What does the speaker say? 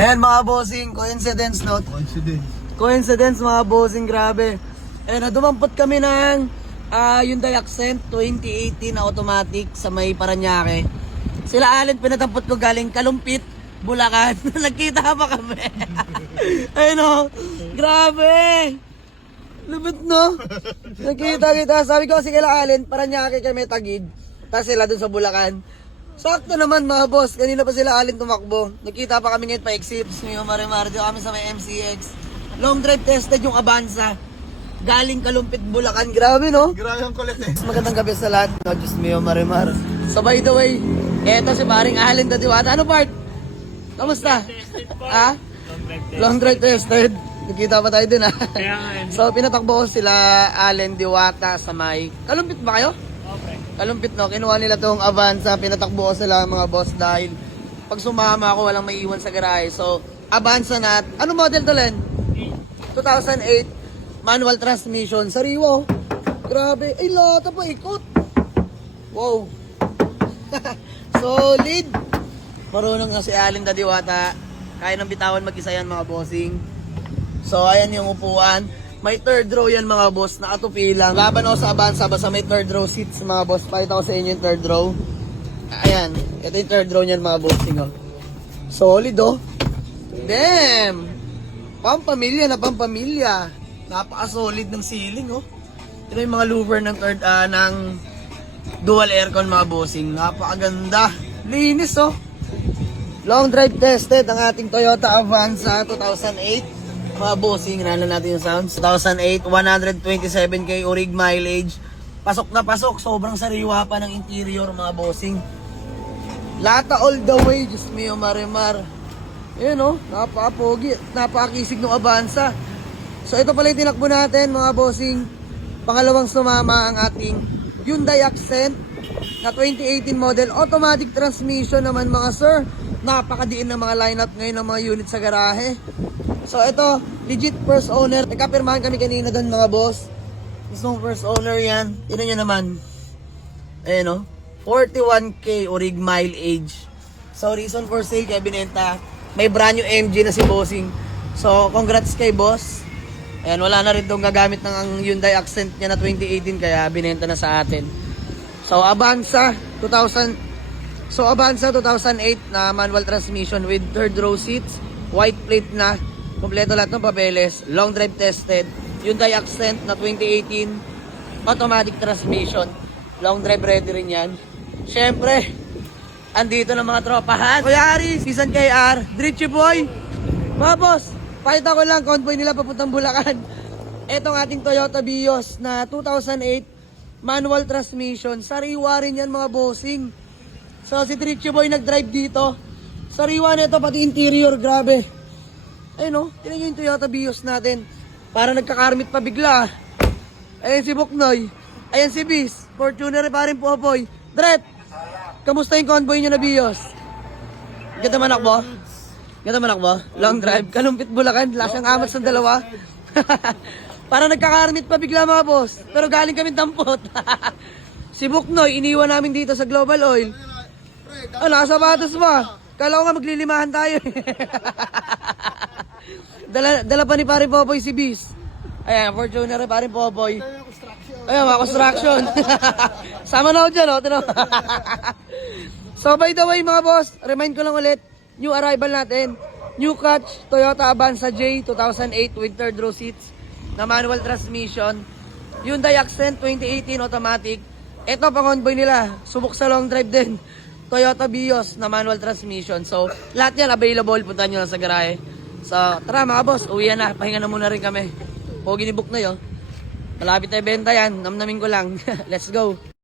Ayan mga bossing, coincidence no? Coincidence mga bossing, grabe. Ayan, dumampot kami ng Hyundai Accent 2018 na automatic sa may Paranaque. Sila Allen, pinatampot ko galing Kalumpit, Bulacan. Nagkita pa kami. Ayun no, grabe. Lupit no? Nagkita. Sabi ko kasi kila Allen, Paranaque kami Tagig. Tapos sila dun sa Bulacan. Sakto naman mga boss, kanina pa sila Allen tumakbo. Nagkita pa kami ngayon pa exit. Ngayon Marimar, dito kami sa may MCX. Long drive tested yung Avanza. Galing Kalumpit, Bulacan. Grabe no? Grabe ang kulit eh. Magandang gabi sa lahat. No, just me, Marimar. So by the way, eto si paring Allen Dadiwata. Ano part? Kamusta? Ha? Long drive tested. Nagkita pa tayo din ha. So pinatakbo ko sila Allen Diwata sa may... Kalumpit ba kayo? Kalumpit no, kinuha nila tong Avanza, pinatakbo ko sila mga boss dahil pag sumama ako walang may iwan sa garahe. So, Avanza na, ano model to Len? 2008, manual transmission, sariwa. Grabe, ay lata pa ikot. Wow. Solid. Marunong nga si Allen Dadiwata, kaya nang bitawan mag-isa yan mga bossing. So, ayan yung upuan. May third row yan mga boss, nakatupi lang. Laban ako sa Avanza, basta may third row seats mga boss. Pakita ko sa inyo yung third row. Ayan, ito yung third row niyan mga bossing. Oh. Solid oh. Damn! Pampamilya na pampamilya. Napaka-solid ng ceiling oh. Ito yung mga louver ng third, ng dual aircon mga bossing. Napakaganda. Linis oh. Long drive tested ang ating Toyota Avanza 2008. Mga bossing, nanan natin yung sounds. 2008, 127k orig mileage. Pasok na pasok, sobrang sariwa pa ng interior mga bossing. Lata all the way, just me Marimar. Ayan o, napaka-pogi, napaka-kisig ng Avanza. So ito pala yung tinakbo natin mga bossing. Pangalawang sumama ang ating Hyundai Accent na 2018 model. Automatic transmission naman mga sir. Napakadiin ng mga lineup ngayon ng mga unit sa garahe. So ito, legit first owner. Nagkapirmahan kami kanina doon mga boss. Gusto first owner yan. Tignan nyo naman. Ayan o. 41k orig mileage. So reason for sale kaya binenta. May brand new MG na si bossing. So congrats kay boss. Ayan, wala na rin itong gagamit ng ang Hyundai Accent niya na 2018 kaya binenta na sa atin. So Avanza 2008 na manual transmission with third row seats. White plate na. Kompleto lahat ng papeles, long drive tested, Hyundai Accent na 2018, automatic transmission, long drive ready rin yan. Syempre, andito ng mga tropahan. Kuya Aris, Season KR, Dritchy Boy. Mga boss, pakita ko lang, convoy nila papuntang Bulacan. Etong ating Toyota Vios na 2008, manual transmission, sariwa rin yan mga bossing. So si Dritchy Boy nag-drive dito, sariwa nito pati interior, grabe. Ayun o, tinan nyo yung Toyota Vios natin. Para nagkakarmit pa bigla. Ayan si Buknoy. Ayan si Bis. Fortuner pa rin Popoy. Dret, kamusta yung convoy nyo na Vios? Ganda manakbo? Ganda manakbo? Long drive. Kalumpit Bulacan. Lasang amat sa dalawa. Para nagkakarmit pa bigla mga boss. Pero galing kami tampot. Si Buknoy, iniwan namin dito sa Global Oil. Nakasapatos pa. Kala ko nga maglilimahan tayo. Dala pa ni pare Popoy si Bis. Ayan, Fortuner pare Popoy. Ayan, mga construction. Sama na ako dyan, oh. So by the way mga boss, remind ko lang ulit, new arrival natin. New Catch Toyota Avanza J 2008 with third row seats na manual transmission. Hyundai Accent 2018 automatic. Ito pang convoy nila, subok sa long drive din. Toyota Vios na manual transmission. So lahat yan available, punta nyo lang sa garahe. So, tara mga boss, uwi na. Pahinga na muna rin kami. Pogi ni Book na yun. Malapit na ibenta yan. Namnamin ko lang. Let's go.